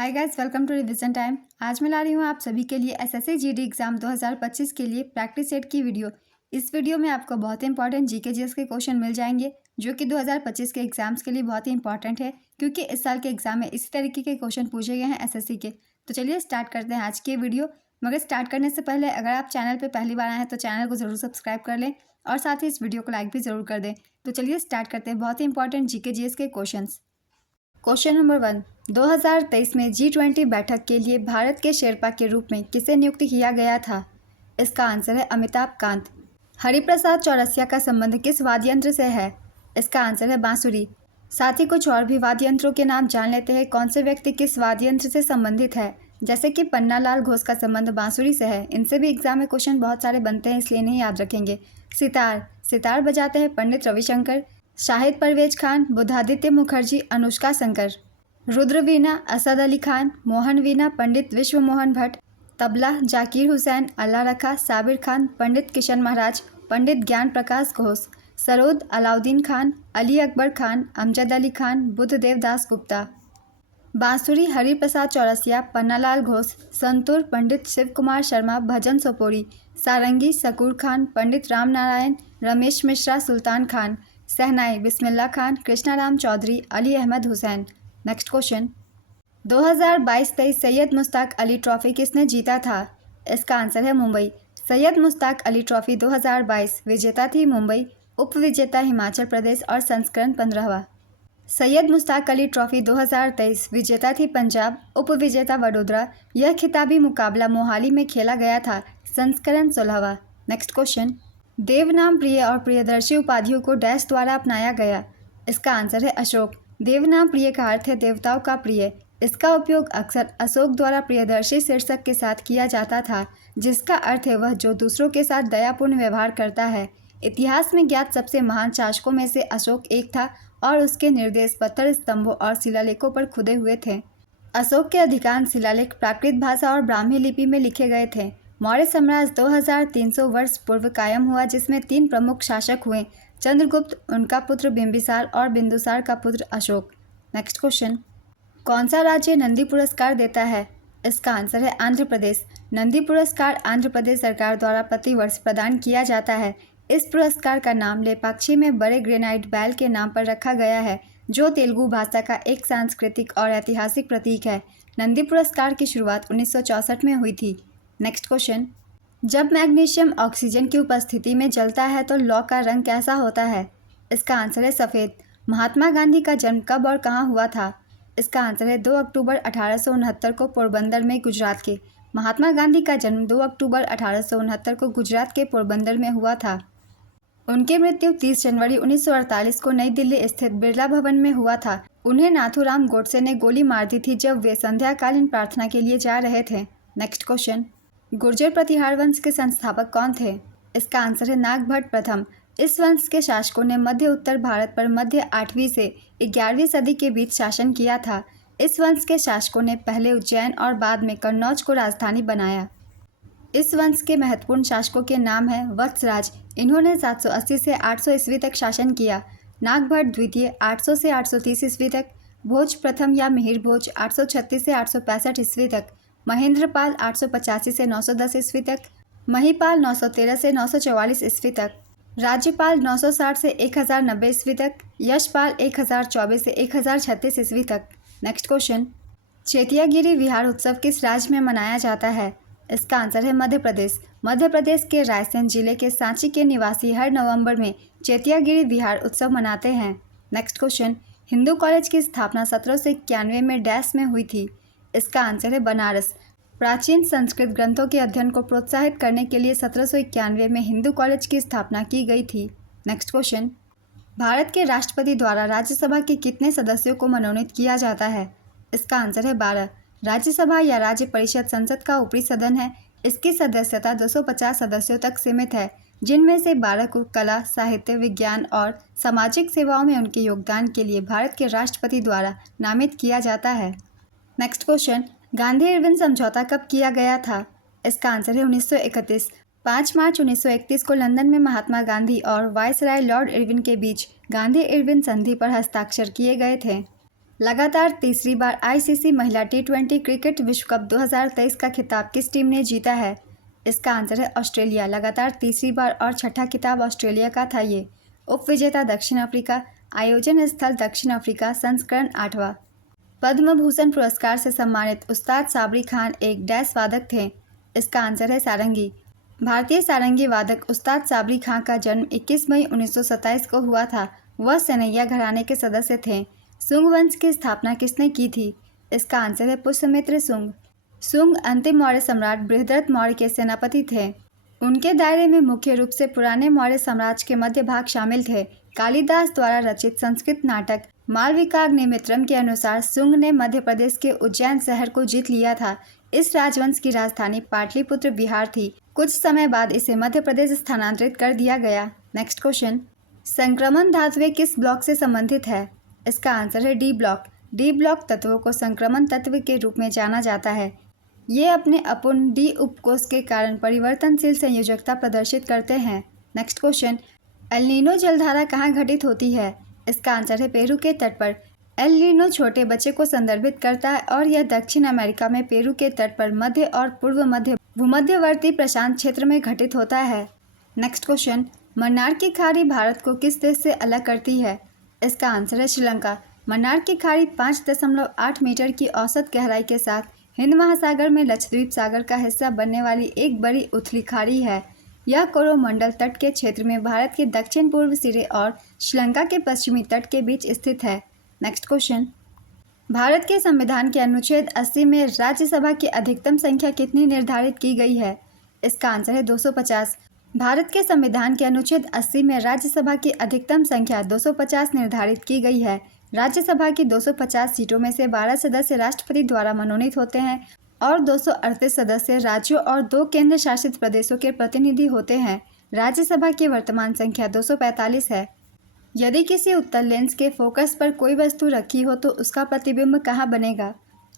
Hi guys, welcome to revision time. आज मैं ला रही हूँ आप सभी के लिए एसएससी जीडी एग्जाम 2025 के लिए प्रैक्टिस सेट की वीडियो। इस वीडियो में आपको बहुत ही इंपॉर्टेंट जीके जीएस के क्वेश्चन मिल जाएंगे जो कि 2025 के एग्जाम्स के लिए बहुत ही इंपॉर्टेंट है, क्योंकि इस साल के एग्जाम में इसी तरीके के क्वेश्चन पूछे गए हैं एसएससी के। तो चलिए स्टार्ट करते हैं आज की वीडियो। मगर स्टार्ट करने से पहले अगर आप चैनल पर पहली बार आए हैं तो चैनल को ज़रूर सब्सक्राइब कर लें और साथ ही इस वीडियो को लाइक भी ज़रूर कर दें। तो चलिए स्टार्ट करते हैं बहुत ही इंपॉर्टेंट जीके जीएस के क्वेश्चन। क्वेश्चन नंबर 1, 2023 में G20 बैठक के लिए भारत के शेरपा के रूप में किसे नियुक्त किया गया था? इसका आंसर है अमिताभ कांत। हरिप्रसाद चौरसिया का संबंध किस वाद्य यंत्र से है? इसका आंसर है बांसुरी। साथ ही कुछ और भी वाद्य यंत्रों के नाम जान लेते हैं कौन से व्यक्ति किस वाद्य यंत्र से संबंधित है। जैसे कि पन्नालाल घोष का संबंध बांसुरी से है। इनसे भी एग्जाम में क्वेश्चन बहुत सारे बनते हैं, इसलिए नहीं याद रखेंगे। सितार बजाते हैं पंडित रविशंकर। शाहिद परवेज खान, बुद्धादित्य मुखर्जी, अनुष्का शंकर। रुद्र वीणा असद अली खान, मोहन वीणा पंडित विश्व मोहन भट्ट। तबला जाकिर हुसैन, अल्लाह रखा साबिर खान, पंडित किशन महाराज, पंडित ज्ञान प्रकाश घोष। सरोद अलाउद्दीन खान, अली अकबर खान, अमजद अली खान, बुद्धदेव दास गुप्ता। बांसुरी हरिप्रसाद चौरसिया, पन्नालाल घोष। संतूर पंडित शिव कुमार शर्मा, भजन सोपोरी। सारंगी शकूर खान, पंडित राम नारायण, रमेश मिश्रा, सुल्तान खान। सहनाई Bismillah Khan, Krishnaram Chaudhary, Ali Ahmad Hussain. Next question, 2022-23 Syed Mushtaq Ali trophy किसने जीता था? इसका आंसर है मुंबई। सैयद मुश्ताक अली ट्रॉफी 2022 विजेता थी मुंबई, उप विजेता हिमाचल प्रदेश और संस्करण 15वां। सैयद मुश्ताक अली ट्रॉफी 2023 विजेता थी पंजाब, उप विजेता वडोदरा। यह खिताबी मुकाबला मोहाली में खेला गया था, संस्करण 16वां। नेक्स्ट क्वेश्चन, देवनाम प्रिय और प्रियदर्शी उपाधियों को डैश द्वारा अपनाया गया? इसका आंसर है अशोक। देवनाम प्रिय का अर्थ है देवताओं का प्रिय। इसका उपयोग अक्सर अशोक द्वारा प्रियदर्शी शीर्षक के साथ किया जाता था, जिसका अर्थ है वह जो दूसरों के साथ दयापूर्ण व्यवहार करता है। इतिहास में ज्ञात सबसे महान शासकों में से अशोक एक था और उसके निर्देश पत्थर स्तंभों और शिलालेखों पर खुदे हुए थे। अशोक के अधिकांश शिलालेख प्राकृत भाषा और ब्राह्मी लिपि में लिखे गए थे। मौर्य साम्राज्य 2300 वर्ष पूर्व कायम हुआ, जिसमें 3 प्रमुख शासक हुए, चंद्रगुप्त, उनका पुत्र बिंबिसार और बिंदुसार का पुत्र अशोक। नेक्स्ट क्वेश्चन, कौन सा राज्य नंदी पुरस्कार देता है? इसका आंसर है आंध्र प्रदेश। नंदी पुरस्कार आंध्र प्रदेश सरकार द्वारा प्रतिवर्ष प्रदान किया जाता है। इस पुरस्कार का नाम लेपाक्षी में बड़े ग्रेनाइट बैल के नाम पर रखा गया है, जो तेलुगु भाषा का एक सांस्कृतिक और ऐतिहासिक प्रतीक है। नंदी पुरस्कार की शुरुआत 1964 में हुई थी। नेक्स्ट क्वेश्चन, जब मैग्नीशियम ऑक्सीजन की उपस्थिति में जलता है तो लौ का रंग कैसा होता है? इसका आंसर है सफ़ेद। महात्मा गांधी का जन्म कब और कहाँ हुआ था? इसका आंसर है 2 अक्टूबर 1869 को पोरबंदर में, गुजरात के। महात्मा गांधी का जन्म 2 अक्टूबर 1869 को गुजरात के पोरबंदर में हुआ था। उनकी मृत्यु 30 जनवरी 1948 को नई दिल्ली स्थित बिरला भवन में हुआ था। उन्हें नाथूराम गोडसे ने गोली मार दी थी जब वे संध्याकालीन प्रार्थना के लिए जा रहे थे। नेक्स्ट क्वेश्चन, गुर्जर प्रतिहार वंश के संस्थापक कौन थे? इसका आंसर है नागभट्ट प्रथम। इस वंश के शासकों ने मध्य उत्तर भारत पर मध्य 8वीं से 11वीं सदी के बीच शासन किया था। इस वंश के शासकों ने पहले उज्जैन और बाद में कन्नौज को राजधानी बनाया। इस वंश के महत्वपूर्ण शासकों के नाम हैं वत्सराज, इन्होंने 780 से 800 ईस्वी तक शासन किया। नागभट्ट द्वितीय 800 से 830 ईस्वी तक। भोज प्रथम या मिहिर भोज 836 से 865 ईस्वी तक। महेंद्रपाल 885 से 910 ईस्वी तक। महिपाल 913 से 944 ईस्वी तक। राज्यपाल 960 से 1090 ईस्वी तक। यशपाल 1024 से 1036 ईस्वी तक। नेक्स्ट क्वेश्चन, चेतियागिरी विहार उत्सव किस राज्य में मनाया जाता है? इसका आंसर है मध्य प्रदेश। मध्य प्रदेश के रायसेन जिले के सांची के निवासी हर नवंबर में चेतियागिरी विहार उत्सव मनाते हैं। नेक्स्ट क्वेश्चन, हिंदू कॉलेज की स्थापना 1791 में डैश में हुई थी? इसका आंसर है बनारस। प्राचीन संस्कृत ग्रंथों के अध्ययन को प्रोत्साहित करने के लिए 1791 में हिंदू कॉलेज की स्थापना की गई थी। नेक्स्ट क्वेश्चन, भारत के राष्ट्रपति द्वारा राज्यसभा के कितने सदस्यों को मनोनीत किया जाता है? इसका आंसर है 12। राज्यसभा या राज्य परिषद संसद का ऊपरी सदन है। इसकी सदस्यता 250 सदस्यों तक सीमित है, जिनमें से 12 को कला, साहित्य, विज्ञान और सामाजिक सेवाओं में उनके योगदान के लिए भारत के राष्ट्रपति द्वारा नामित किया जाता है। नेक्स्ट क्वेश्चन, गांधी इरविन समझौता कब किया गया था? इसका आंसर है 1931। 5 मार्च 1931 को लंदन में महात्मा गांधी और वायसराय लॉर्ड इरविन के बीच गांधी इरविन संधि पर हस्ताक्षर किए गए थे। लगातार तीसरी बार आईसीसी महिला टी20 क्रिकेट विश्व कप 2023 का खिताब किस टीम ने जीता है? इसका आंसर है ऑस्ट्रेलिया। लगातार तीसरी बार और छठा खिताब ऑस्ट्रेलिया का था ये। उपविजेता दक्षिण अफ्रीका। आयोजन स्थल दक्षिण अफ्रीका। संस्करण 8वां। पद्म भूषण पुरस्कार से सम्मानित उस्ताद साबरी खान एक डैश वादक थे। इसका आंसर है सारंगी। भारतीय सारंगी वादक उस्ताद साबरी खान का जन्म 21 मई 1927 को हुआ था। वह सनैया घराने के सदस्य थे। सुंग वंश की स्थापना किसने की थी? इसका आंसर है पुष्यमित्र सुंग। सुंग अंतिम मौर्य सम्राट बृहद्रथ मौर्य के सेनापति थे। उनके दायरे में मुख्य रूप से पुराने मौर्य साम्राज्य के मध्य भाग शामिल थे। कालिदास द्वारा रचित संस्कृत नाटक मालविकाग्निमित्रम के अनुसार सुंग ने मध्य प्रदेश के उज्जैन शहर को जीत लिया था। इस राजवंश की राजधानी पाटलिपुत्र बिहार थी। कुछ समय बाद इसे मध्य प्रदेश स्थानांतरित कर दिया गया। नेक्स्ट क्वेश्चन, संक्रमण धातुएं किस ब्लॉक से संबंधित है? इसका आंसर है डी ब्लॉक। डी ब्लॉक तत्वों को संक्रमण तत्व के रूप में जाना जाता है। ये अपने अपूर्ण डी उपकोष के कारण परिवर्तनशील संयोजकता प्रदर्शित करते हैं। नेक्स्ट क्वेश्चन, एल नीनो जलधारा कहाँ घटित होती है? इसका आंसर है पेरू के तट पर। एल नीनो छोटे बच्चे को संदर्भित करता है और यह दक्षिण अमेरिका में पेरू के तट पर मध्य और पूर्व मध्य भूमध्यवर्ती प्रशांत क्षेत्र में घटित होता है। नेक्स्ट क्वेश्चन, मन्नार की खाड़ी भारत को किस देश से अलग करती है? इसका आंसर है श्रीलंका। मन्नार की खाड़ी 5.8 मीटर की औसत गहराई के साथ हिंद महासागर में लक्षद्वीप सागर का हिस्सा बनने वाली एक बड़ी उथली खाड़ी है। यह कोरोमंडल तट के क्षेत्र में भारत के दक्षिण पूर्व सिरे और श्रीलंका के पश्चिमी तट के बीच स्थित है। नेक्स्ट क्वेश्चन, भारत के संविधान के अनुच्छेद 80 में राज्यसभा की अधिकतम संख्या कितनी निर्धारित की गई है? इसका आंसर है 250। भारत के संविधान के अनुच्छेद 80 में राज्यसभा की अधिकतम संख्या 250 निर्धारित की गई है। राज्यसभा की 250 सीटों में से 12 सदस्य राष्ट्रपति द्वारा मनोनीत होते हैं और 238 सदस्य राज्यों और 2 केंद्र शासित प्रदेशों के प्रतिनिधि होते हैं। राज्यसभा की वर्तमान संख्या 245 है। यदि किसी उत्तल लेंस के फोकस पर कोई वस्तु रखी हो तो उसका प्रतिबिंब कहाँ बनेगा?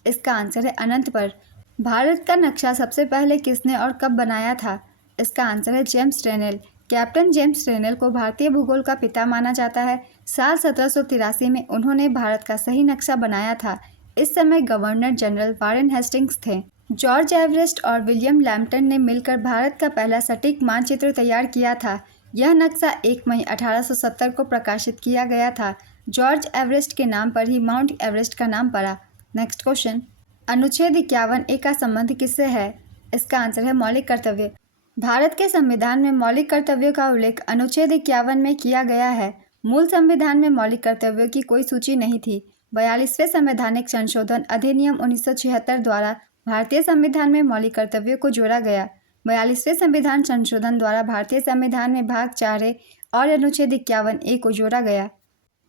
इसका आंसर है अनंत पर। भारत का नक्शा सबसे पहले किसने और कब बनाया था? इसका आंसर है जेम्स रेनेल। कैप्टन जेम्स रेनेल को भारतीय भूगोल का पिता माना जाता है। साल 1783 में उन्होंने भारत का सही नक्शा बनाया था। इस समय गवर्नर जनरल वारेन हेस्टिंग्स थे। जॉर्ज एवरेस्ट और विलियम लैम्पटन ने मिलकर भारत का पहला सटीक मानचित्र तैयार किया था। यह नक्शा 1 मई 1870 को प्रकाशित किया गया था। जॉर्ज एवरेस्ट के नाम पर ही माउंट एवरेस्ट का नाम पड़ा। नेक्स्ट क्वेश्चन, अनुच्छेद 51A का संबंध किससे है? इसका आंसर है मौलिक कर्तव्य। भारत के संविधान में मौलिक कर्तव्यों का उल्लेख अनुच्छेद 51 में किया गया है। मूल संविधान में मौलिक कर्तव्यों की कोई सूची नहीं थी। 42वें संवैधानिक संशोधन अधिनियम 1976 द्वारा भारतीय संविधान में मौलिक कर्तव्यों को जोड़ा गया। 42वें संविधान संशोधन द्वारा भारतीय संविधान में भाग 4A और अनुच्छेद 51A को जोड़ा गया।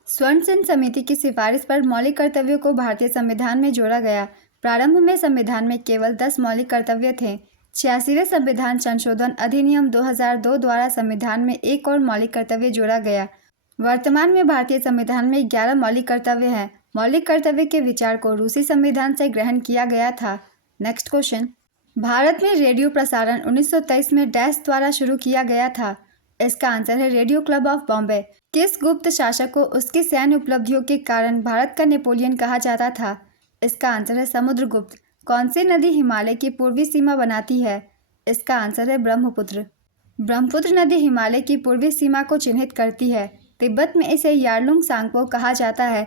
स्वर्ण सिंह समिति की सिफारिश पर मौलिक कर्तव्यों को भारतीय संविधान में जोड़ा गया। प्रारंभ में संविधान में केवल 10 मौलिक कर्तव्य थे। 86वें संविधान संशोधन अधिनियम 2002 द्वारा संविधान में एक और मौलिक कर्तव्य जोड़ा गया। वर्तमान में भारतीय संविधान में 11 मौलिक कर्तव्य हैं। मौलिक कर्तव्य के विचार को रूसी संविधान से ग्रहण किया गया था। नेक्स्ट क्वेश्चन, भारत में रेडियो प्रसारण 1923 में डैश द्वारा शुरू किया गया था। इसका आंसर है रेडियो क्लब ऑफ बॉम्बे। किस गुप्त शासक को उसकी सैन्य उपलब्धियों के कारण भारत का नेपोलियन कहा जाता था? इसका आंसर है समुद्रगुप्त। कौन सी नदी हिमालय की पूर्वी सीमा बनाती है? इसका आंसर है ब्रह्मपुत्र। ब्रह्मपुत्र नदी हिमालय की पूर्वी सीमा को चिन्हित करती है। तिब्बत में इसे यारलुंग सांगपो कहा जाता है।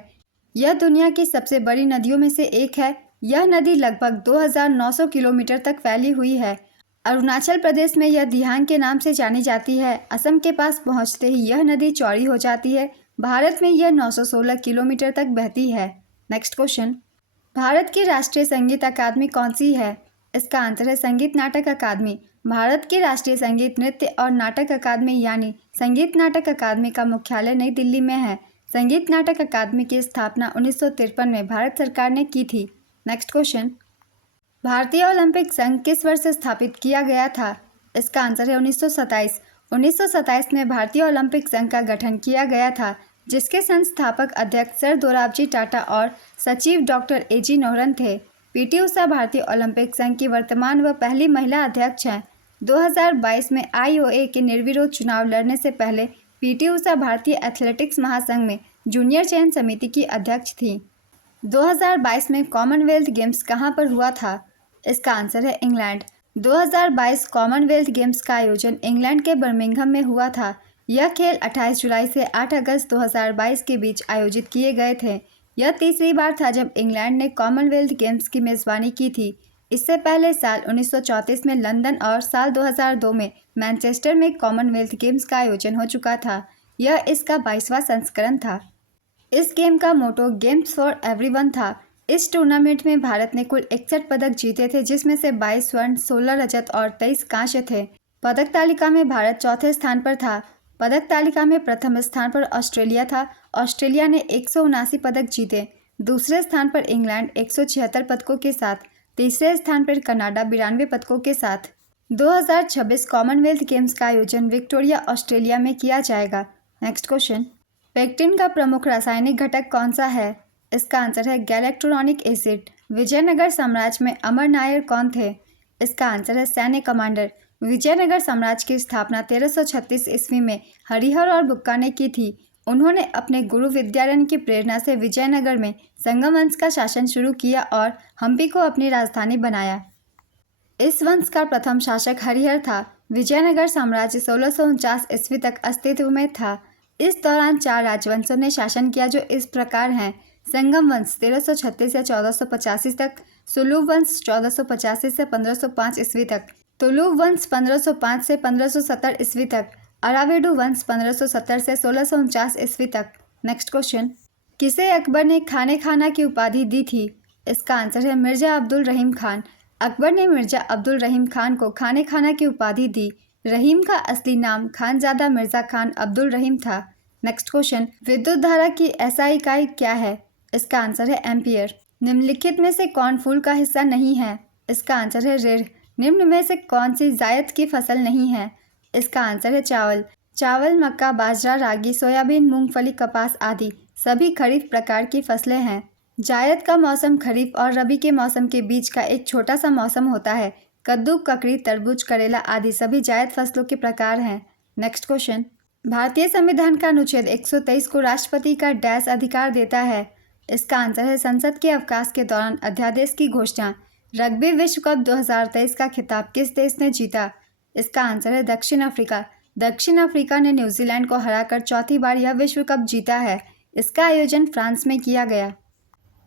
यह दुनिया की सबसे बड़ी नदियों में से एक है। यह नदी लगभग 2900 किलोमीटर तक फैली हुई है। अरुणाचल प्रदेश में यह दिहांग के नाम से जानी जाती है। असम के पास पहुंचते ही यह नदी चौड़ी हो जाती है। भारत में यह 916 किलोमीटर तक बहती है। नेक्स्ट क्वेश्चन, भारत की राष्ट्रीय संगीत अकादमी कौन सी है? इसका आंसर है संगीत नाटक अकादमी। भारत की राष्ट्रीय संगीत नृत्य और नाटक अकादमी यानी संगीत नाटक अकादमी का मुख्यालय नई दिल्ली में है। संगीत नाटक अकादमी की स्थापना 1953 में भारत सरकार ने की थी। नेक्स्ट क्वेश्चन, भारतीय ओलंपिक संघ किस वर्ष स्थापित किया गया था? इसका आंसर है 1927। 1927 में भारतीय ओलंपिक संघ का गठन किया गया था, जिसके संस्थापक अध्यक्ष सर दोराबजी टाटा और सचिव डॉक्टर A.G. नोहरन थे। पीटी उषा भारतीय ओलंपिक संघ की वर्तमान व पहली महिला अध्यक्ष हैं। 2022 में IOA के निर्विरोध चुनाव लड़ने से पहले पीटी उषा भारतीय एथलेटिक्स महासंघ में जूनियर चयन समिति की अध्यक्ष थी। 2022 में कॉमनवेल्थ गेम्स कहाँ पर हुआ था? इसका आंसर है इंग्लैंड। 2022 कॉमनवेल्थ गेम्स का आयोजन इंग्लैंड के बर्मिंघम में हुआ था। यह खेल 28 जुलाई से 8 अगस्त 2022 के बीच आयोजित किए गए थे। यह तीसरी बार था जब इंग्लैंड ने कॉमनवेल्थ गेम्स की मेज़बानी की थी। इससे पहले साल 1934 में लंदन और साल 2002 में मैनचेस्टर में कॉमनवेल्थ गेम्स का आयोजन हो चुका था। यह इसका 22वां संस्करण था। इस गेम का मोटो गेम्स फॉर एवरीवन था। इस टूर्नामेंट में भारत ने कुल 61 पदक जीते थे, जिसमें से 22 स्वर्ण, 16 रजत और 23 कांस्य थे। पदक तालिका में भारत चौथे स्थान पर था। पदक तालिका में प्रथम स्थान पर ऑस्ट्रेलिया था। ऑस्ट्रेलिया ने 179 पदक जीते। दूसरे स्थान पर इंग्लैंड 176 पदकों के साथ। तीसरे स्थान पर कनाडा 92 पदकों के साथ। 2026 कॉमनवेल्थ गेम्स का आयोजन विक्टोरिया, ऑस्ट्रेलिया में किया जाएगा। नेक्स्ट क्वेश्चन, पेक्टिन का प्रमुख रासायनिक घटक कौन सा है? इसका आंसर है गैलेक्ट्रोनिक एसिड। विजयनगर साम्राज्य में अमर नायर कौन थे? इसका आंसर है सैन्य कमांडर। विजयनगर साम्राज्य की स्थापना 1336 ईस्वी में हरिहर और बुक्का ने की थी। उन्होंने अपने गुरु विद्यारण्य की प्रेरणा से विजयनगर में संगम वंश का शासन शुरू किया और हम्पी को अपनी राजधानी बनाया। इस वंश का प्रथम शासक हरिहर था। विजयनगर साम्राज्य 1649 ईस्वी तक अस्तित्व में था। इस दौरान 4 राजवंशों ने शासन किया, जो इस प्रकार हैं: संगम वंश 1336 से 1485 तक, सुलूभ वंश 1485 से 1505 ईस्वी तक, तुलुव वंश 1505 से 1570 ईस्वी तक, अरावेडु वंश 1570 से 1649 ईस्वी तक। नेक्स्ट क्वेश्चन, किसे अकबर ने खाने खाना की उपाधि दी थी? इसका आंसर है मिर्जा अब्दुल रहीम खान। अकबर ने मिर्जा अब्दुल रहीम खान को खाने खाना की उपाधि दी। रहीम का असली नाम खानजादा मिर्जा खान अब्दुल रहीम था। नेक्स्ट क्वेश्चन, विद्युत धारा की SI इकाई क्या है? इसका आंसर है एम्पियर। निम्नलिखित में से कौन फूल का हिस्सा नहीं है? इसका आंसर है ऋण। निम्न में से कौन सी जायद की फसल नहीं है? इसका आंसर है चावल। चावल, मक्का, बाजरा, रागी, सोयाबीन, मूंगफली, कपास आदि सभी खरीफ प्रकार की फसलें हैं। जायद का मौसम खरीफ और रबी के मौसम के बीच का एक छोटा सा मौसम होता है। कद्दू, ककड़ी, तरबूज, करेला आदि सभी जायद फसलों के प्रकार हैं। नेक्स्ट क्वेश्चन, भारतीय संविधान का अनुच्छेद 123 को राष्ट्रपति का डैश अधिकार देता है? इसका आंसर है संसद के अवकाश के दौरान अध्यादेश की घोषणा। रग्बी विश्व कप 2023 का खिताब किस देश ने जीता? इसका आंसर है दक्षिण अफ्रीका। दक्षिण अफ्रीका ने न्यूजीलैंड को हराकर चौथी बार यह विश्व कप जीता है। इसका आयोजन फ्रांस में किया गया।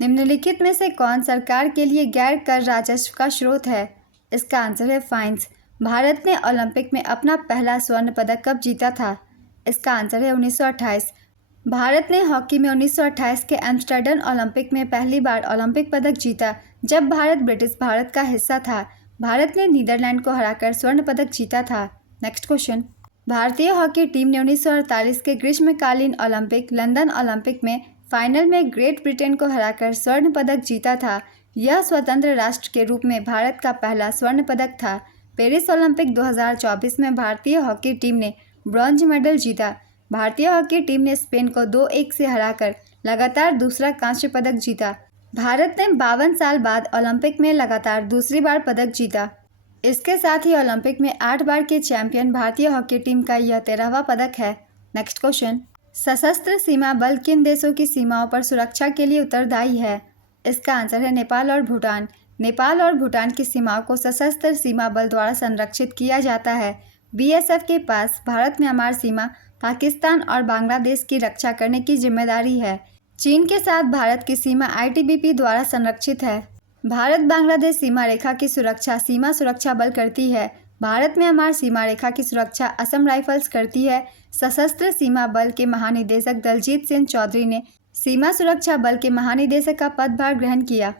निम्नलिखित में से कौन सरकार के लिए गैर कर राजस्व का स्रोत है? इसका आंसर है फाइन्स। भारत ने ओलंपिक में अपना पहला स्वर्ण पदक कब जीता था? इसका आंसर है 1928। भारत ने हॉकी में 1928 के एम्स्टर्डम ओलंपिक में पहली बार ओलंपिक पदक जीता, जब भारत ब्रिटिश भारत का हिस्सा था। भारत ने नीदरलैंड को हराकर स्वर्ण पदक जीता था। नेक्स्ट क्वेश्चन, भारतीय हॉकी टीम ने 1948 के ग्रीष्मकालीन ओलंपिक लंदन ओलंपिक में फाइनल में ग्रेट ब्रिटेन को हराकर स्वर्ण पदक जीता था। यह स्वतंत्र राष्ट्र के रूप में भारत का पहला स्वर्ण पदक था। पेरिस ओलंपिक 2024 में भारतीय हॉकी टीम ने ब्रॉन्ज मेडल जीता। भारतीय हॉकी टीम ने स्पेन को 2-1 से हराकर लगातार दूसरा कांस्य पदक जीता। भारत ने 52 साल बाद ओलंपिक में लगातार दूसरी बार पदक जीता। इसके साथ ही ओलंपिक में 8 बार के चैंपियन भारतीय हॉकी टीम का यह 13वां पदक है। नेक्स्ट क्वेश्चन, सशस्त्र सीमा बल किन देशों की सीमाओं पर सुरक्षा के लिए उत्तरदायी है? इसका आंसर है नेपाल और भूटान। नेपाल और भूटान की सीमाओं को सशस्त्र सीमा बल द्वारा संरक्षित किया जाता है। BSF के पास भारत म्यांमार सीमा, पाकिस्तान और बांग्लादेश की रक्षा करने की जिम्मेदारी है। चीन के साथ भारत की सीमा ITBP द्वारा संरक्षित है। भारत बांग्लादेश सीमा रेखा की सुरक्षा सीमा सुरक्षा बल करती है। भारत म्यांमार सीमा रेखा की सुरक्षा असम राइफल्स करती है। सशस्त्र सीमा बल के महानिदेशक दलजीत सिंह चौधरी ने सीमा सुरक्षा बल के महानिदेशक का पदभार ग्रहण किया।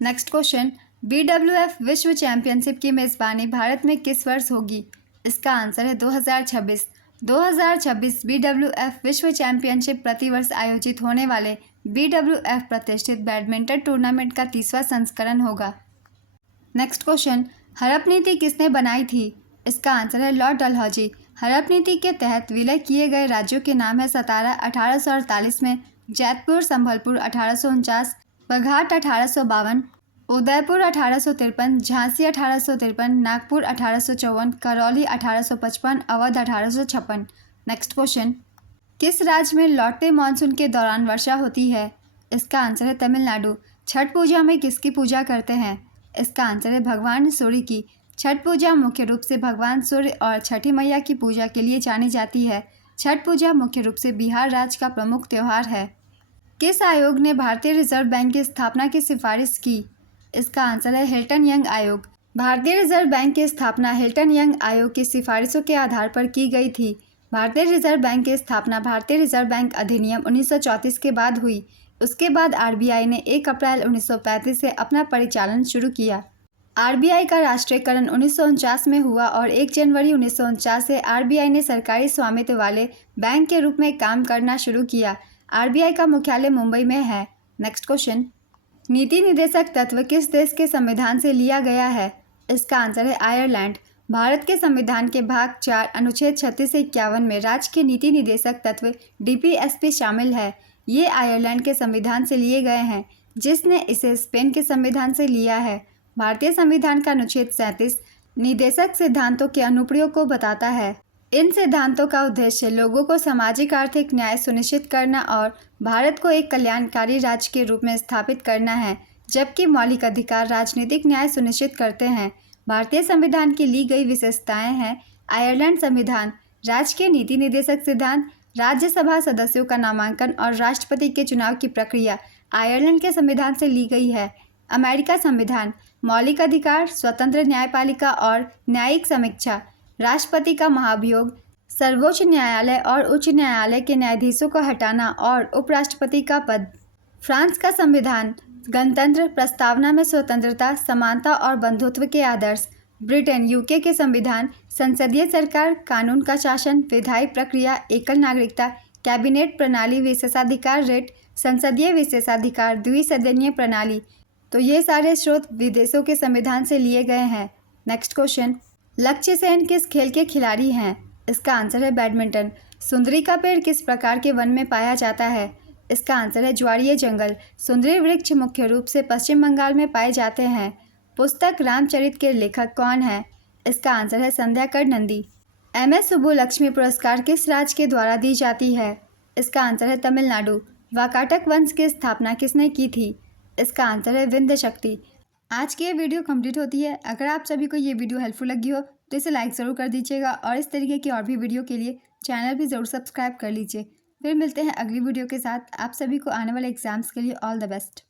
नेक्स्ट क्वेश्चन, BWF विश्व चैंपियनशिप की मेज़बानी भारत में किस वर्ष होगी? इसका आंसर है 2026। 2026 BWF विश्व चैंपियनशिप प्रतिवर्ष आयोजित होने वाले BWF प्रतिष्ठित बैडमिंटन टूर्नामेंट का 30वां संस्करण होगा। नेक्स्ट क्वेश्चन, हड़प नीति किसने बनाई थी? इसका आंसर है लॉर्ड डलहौजी। हड़प नीति के तहत विलय किए गए राज्यों के नाम है सतारा 1848 में, जैतपुर संभलपुर 1849, बघाट 1852, उदयपुर 1853, झांसी 1853, नागपुर 1854, करौली 1855, अवध 1856। नेक्स्ट क्वेश्चन, किस राज्य में लौटते मानसून के दौरान वर्षा होती है? इसका आंसर है तमिलनाडु। छठ पूजा में किसकी पूजा करते हैं? इसका आंसर है भगवान सूर्य की। छठ पूजा मुख्य रूप से भगवान सूर्य और छठी मैया की पूजा के लिए जानी जाती है। छठ पूजा मुख्य रूप से बिहार राज्य का प्रमुख त्यौहार है। किस आयोग ने भारतीय रिजर्व बैंक की स्थापना की सिफारिश की? इसका आंसर है हिल्टन यंग आयोग। भारतीय रिजर्व बैंक की स्थापना हिल्टन यंग आयोग की सिफारिशों के आधार पर की गई थी। भारतीय रिजर्व बैंक की स्थापना भारतीय रिजर्व बैंक अधिनियम 1934 के बाद हुई। उसके बाद आरबीआई ने 1 अप्रैल 1935 से अपना परिचालन शुरू किया। आरबीआई का राष्ट्रीयकरण 1949 में हुआ और 1 जनवरी 1949 से आरबीआई ने सरकारी स्वामित्व वाले बैंक के रूप में काम करना शुरू किया। आरबीआई का मुख्यालय मुंबई में है। नेक्स्ट क्वेश्चन, नीति निदेशक तत्व किस देश के संविधान से लिया गया है? इसका आंसर है आयरलैंड। भारत के संविधान के भाग 4 अनुच्छेद 36 से 51 में राज्य के नीति निदेशक तत्व डीपीएसपी शामिल है। ये आयरलैंड के संविधान से लिए गए हैं, जिसने इसे स्पेन के संविधान से लिया है। भारतीय संविधान का अनुच्छेद 37 निदेशक सिद्धांतों के अनुप्रयोग को बताता है। इन सिद्धांतों का उद्देश्य लोगों को सामाजिक आर्थिक न्याय सुनिश्चित करना और भारत को एक कल्याणकारी राज्य के रूप में स्थापित करना है, जबकि मौलिक अधिकार राजनीतिक न्याय सुनिश्चित करते हैं। भारतीय संविधान की ली गई विशेषताएं हैं आयरलैंड संविधान, राज्य के नीति निदेशक सिद्धांत, राज्यसभा सदस्यों का नामांकन और राष्ट्रपति के चुनाव की प्रक्रिया आयरलैंड के संविधान से ली गई है। अमेरिका संविधान, मौलिक अधिकार, स्वतंत्र न्यायपालिका और न्यायिक समीक्षा, राष्ट्रपति का महाभियोग, सर्वोच्च न्यायालय और उच्च न्यायालय के न्यायाधीशों को हटाना और उपराष्ट्रपति का पद। फ्रांस का संविधान, गणतंत्र, प्रस्तावना में स्वतंत्रता, समानता और बंधुत्व के आदर्श। ब्रिटेन यूके के संविधान, संसदीय सरकार, कानून का शासन, विधायी प्रक्रिया, एकल नागरिकता, कैबिनेट प्रणाली, विशेषाधिकार रेट, संसदीय विशेषाधिकार, द्विसदनीय प्रणाली। तो ये सारे स्रोत विदेशों के संविधान से लिए गए हैं। नेक्स्ट क्वेश्चन, लक्ष्य सेन किस खेल के खिलाड़ी हैं? इसका आंसर है बैडमिंटन। सुंदरी का पेड़ किस प्रकार के वन में पाया जाता है? इसका आंसर है ज्वारीय जंगल। सुंदरी वृक्ष मुख्य रूप से पश्चिम बंगाल में पाए जाते हैं। पुस्तक रामचरित के लेखक कौन है? इसका आंसर है संध्याकर नंदी। एमएस सुब्बुलक्ष्मी पुरस्कार किस राज्य के द्वारा दी जाती है? इसका आंसर है तमिलनाडु। वाकाटक वंश की स्थापना किसने की थी? इसका आंसर है विंध्य शक्ति। आज की ये वीडियो कंप्लीट होती है। अगर आप सभी को ये वीडियो हेल्पफुल लगी हो तो इसे लाइक ज़रूर कर दीजिएगा और इस तरीके की और भी वीडियो के लिए चैनल भी ज़रूर सब्सक्राइब कर लीजिए। फिर मिलते हैं अगली वीडियो के साथ। आप सभी को आने वाले एग्जाम्स के लिए ऑल द बेस्ट।